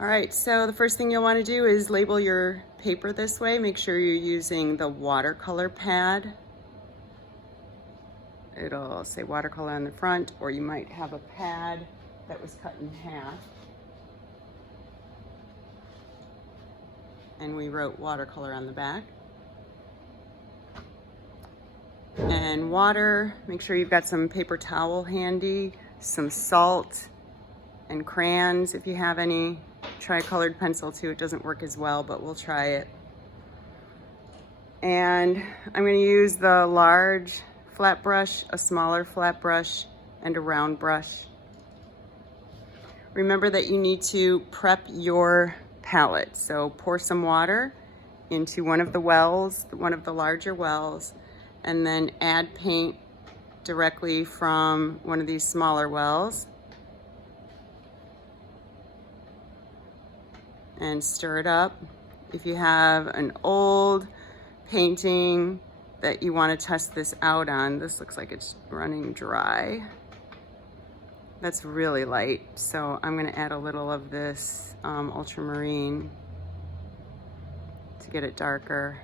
All right, so the first thing you'll want to do is label your paper this way. Make sure you're using the watercolor pad. It'll say watercolor on the front, or you might have a pad that was cut in half. And we wrote watercolor on the back. And water, make sure you've got some paper towel handy, some salt, and crayons if you have any. Tri-colored pencil too, it doesn't work as well, but we'll try it. And I'm going to use the large flat brush, a smaller flat brush, and a round brush. Remember that you need to prep your palette. So pour some water into one of the wells, one of the larger wells, and then add paint directly from one of these smaller wells. And stir it up. If you have an old painting that you want to test this out on, this looks like it's running dry. That's really light, so I'm going to add a little of this ultramarine to get it darker.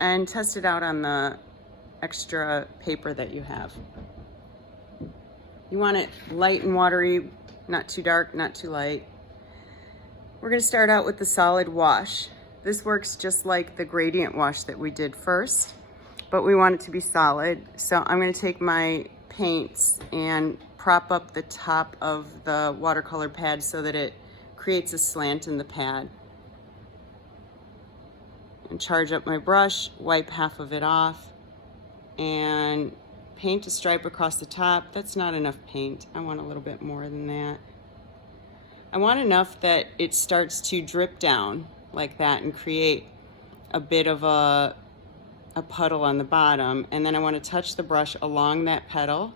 And test it out on the extra paper that you have. You want it light and watery, not too dark, not too light. We're going to start out with the solid wash. This works just like the gradient wash that we did first, but we want it to be solid. So I'm going to take my paints and prop up the top of the watercolor pad so that it creates a slant in the pad. And charge up my brush, wipe half of it off, and paint a stripe across the top. That's not enough paint. I want a little bit more than that. I want enough that it starts to drip down like that and create a bit of a puddle on the bottom. And then I want to touch the brush along that puddle,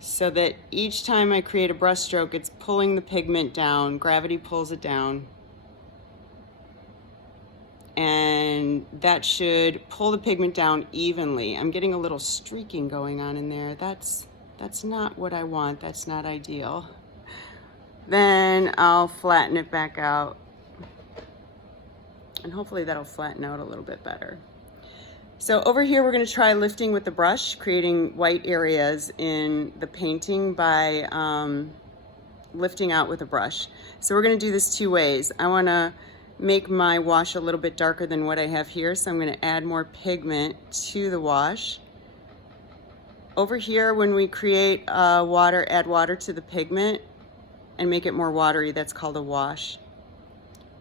so that each time I create a brush stroke, it's pulling the pigment down. Gravity pulls it down. And that should pull the pigment down evenly. I'm getting a little streaking going on in there. That's not what I want. That's not ideal. Then I'll flatten it back out. And hopefully that'll flatten out a little bit better. So over here, we're going to try lifting with the brush, creating white areas in the painting by lifting out with a brush. So we're going to do this two ways. I want to make my wash a little bit darker than what I have here, so I'm going to add more pigment to the wash. Over here, when we create add water to the pigment and make it more watery, that's called a wash.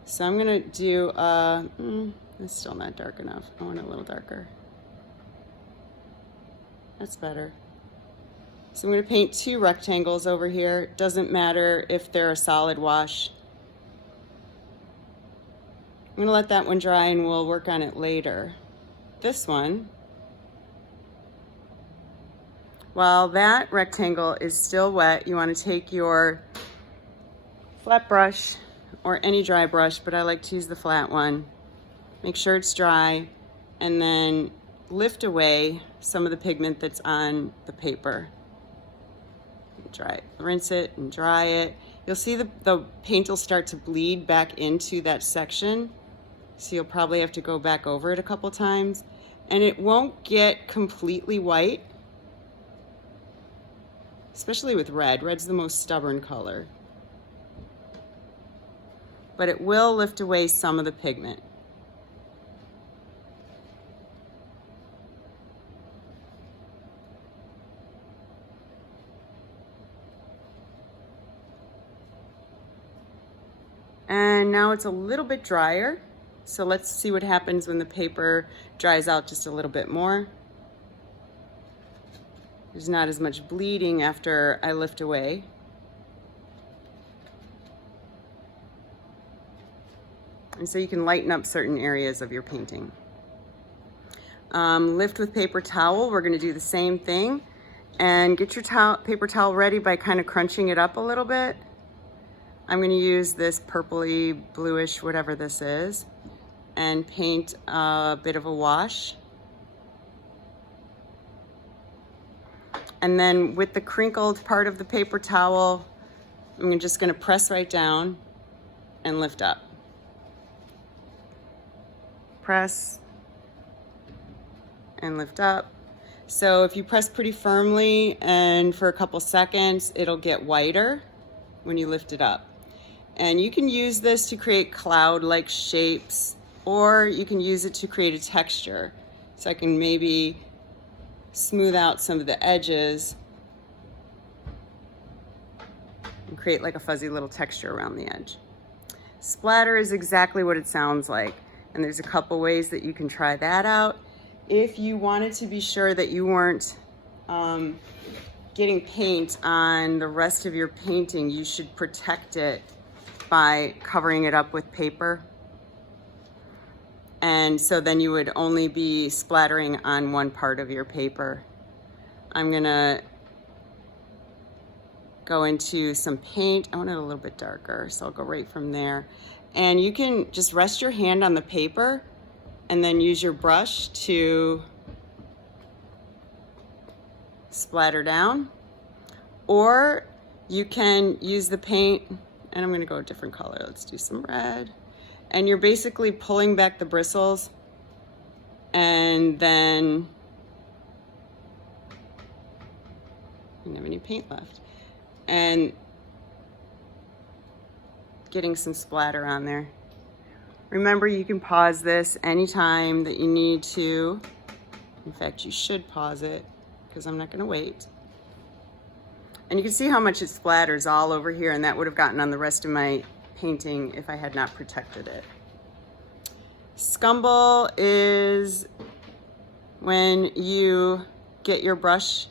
So I'm going to do, it's still not dark enough. I want it a little darker. That's better. So I'm going to paint two rectangles over here. Doesn't matter if they're a solid wash. I'm going to let that one dry and we'll work on it later. This one, while that rectangle is still wet, you want to take your flat brush or any dry brush, but I like to use the flat one. Make sure it's dry, and then lift away some of the pigment that's on the paper. Dry it, rinse it and dry it. You'll see the paint will start to bleed back into that section. So you'll probably have to go back over it a couple times, and it won't get completely white, especially with red. Red's the most stubborn color. But it will lift away some of the pigment. And now it's a little bit drier. So let's see what happens when the paper dries out just a little bit more. There's not as much bleeding after I lift away. And so you can lighten up certain areas of your painting. Lift with paper towel. We're going to do the same thing. And get your paper towel ready by kind of crunching it up a little bit. I'm going to use this purpley, bluish, whatever this is, and paint a bit of a wash. And then with the crinkled part of the paper towel, I'm just gonna press right down and lift up. Press and lift up. So if you press pretty firmly and for a couple seconds, it'll get whiter when you lift it up. And you can use this to create cloud-like shapes, or you can use it to create a texture. So I can maybe smooth out some of the edges and create like a fuzzy little texture around the edge. Splatter is exactly what it sounds like. And there's a couple ways that you can try that out. If you wanted to be sure that you weren't getting paint on the rest of your painting, you should protect it by covering it up with paper. And so then you would only be splattering on one part of your paper. I'm gonna go into some paint. I want it a little bit darker, so I'll go right from there. And you can just rest your hand on the paper and then use your brush to splatter down. Or you can use the paint, and I'm gonna go a different color. Let's do some red. And you're basically pulling back the bristles and then I don't have any paint left. And getting some splatter on there. Remember, you can pause this anytime that you need to. In fact, you should pause it because I'm not gonna wait. And you can see how much it splatters all over here, and that would have gotten on the rest of my painting if I had not protected it. Scumble is when you get your brush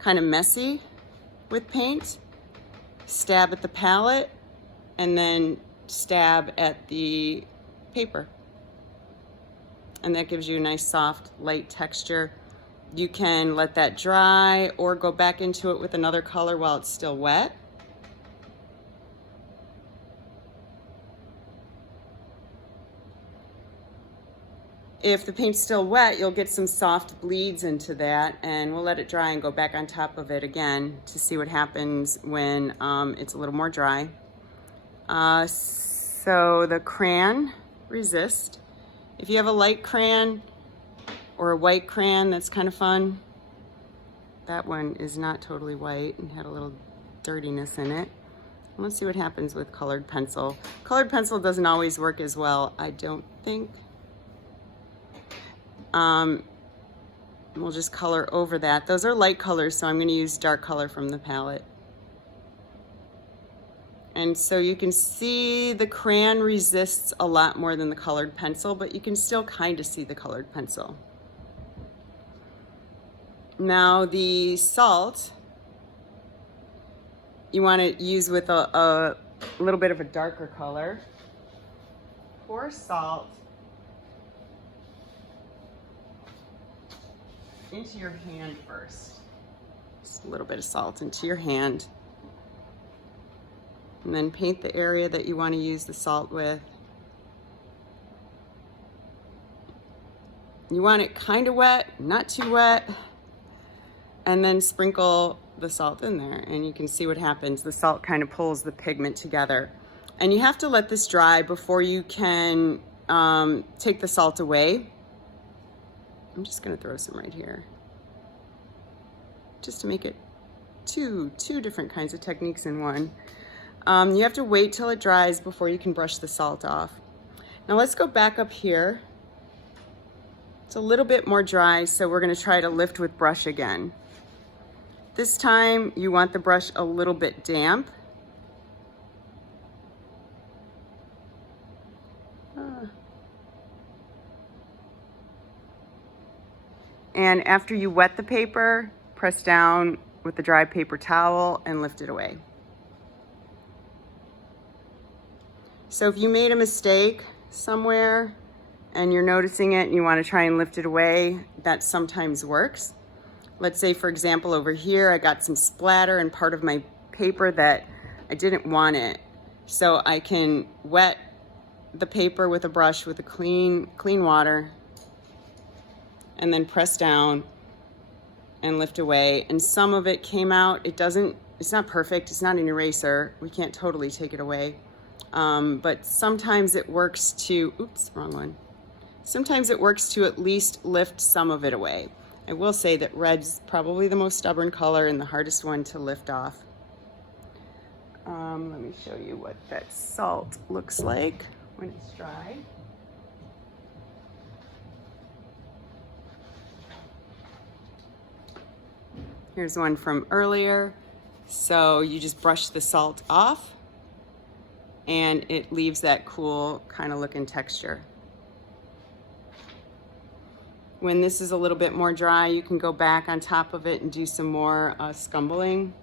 kind of messy with paint, stab at the palette, and then stab at the paper. And that gives you a nice soft, light texture. You can let that dry or go back into it with another color while it's still wet. If the paint's still wet, you'll get some soft bleeds into that, and we'll let it dry and go back on top of it again to see what happens when it's a little more dry. So the crayon resist. If you have a light crayon or a white crayon, that's kind of fun. That one is not totally white and had a little dirtiness in it. Let's see what happens with colored pencil. Colored pencil doesn't always work as well, I don't think. We'll just color over that. Those are light colors, so I'm going to use dark color from the palette. And so you can see the crayon resists a lot more than the colored pencil, but you can still kind of see the colored pencil. Now the salt, you want to use with a little bit of a darker color. Pour salt into your hand first. Just a little bit of salt into your hand. And then paint the area that you want to use the salt with. You want it kind of wet, not too wet. And then sprinkle the salt in there, and you can see what happens. The salt kind of pulls the pigment together. And you have to let this dry before you can take the salt away. I'm just gonna throw some right here, just to make it two different kinds of techniques in one. You have to wait till it dries before you can brush the salt off. Now let's go back up here. It's a little bit more dry, so we're gonna try to lift with brush again. This time you want the brush a little bit damp. And after you wet the paper, press down with the dry paper towel and lift it away. So if you made a mistake somewhere and you're noticing it and you want to try and lift it away, that sometimes works. Let's say, for example, over here, I got some splatter in part of my paper that I didn't want it. So I can wet the paper with a brush with a clean water and then press down and lift away, and some of it came out. It's not perfect, it's not an eraser. We can't totally take it away. But sometimes it works to, oops, wrong one. Sometimes it works to at least lift some of it away. I will say that red's probably the most stubborn color and the hardest one to lift off. Let me show you what that salt looks like when it's dry. Here's one from earlier. So you just brush the salt off and it leaves that cool kind of looking texture. When this is a little bit more dry, you can go back on top of it and do some more scumbling.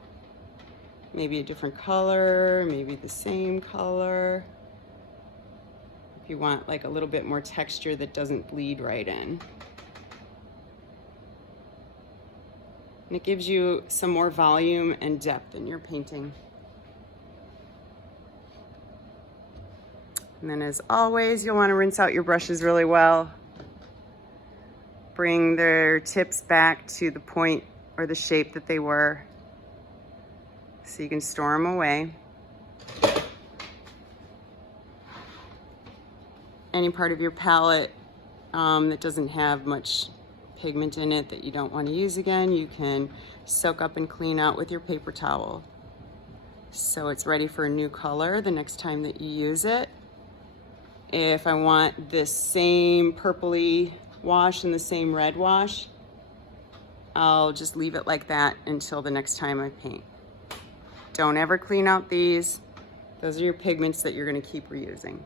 Maybe a different color, maybe the same color. If you want like a little bit more texture that doesn't bleed right in. And it gives you some more volume and depth in your painting. And then as always, you'll want to rinse out your brushes really well. Bring their tips back to the point or the shape that they were, so you can store them away. Any part of your palette that doesn't have much pigment in it that you don't want to use again, you can soak up and clean out with your paper towel. So it's ready for a new color the next time that you use it. If I want this same purpley wash and the same red wash, I'll just leave it like that until the next time I paint. Don't ever clean out these. Those are your pigments that you're going to keep reusing.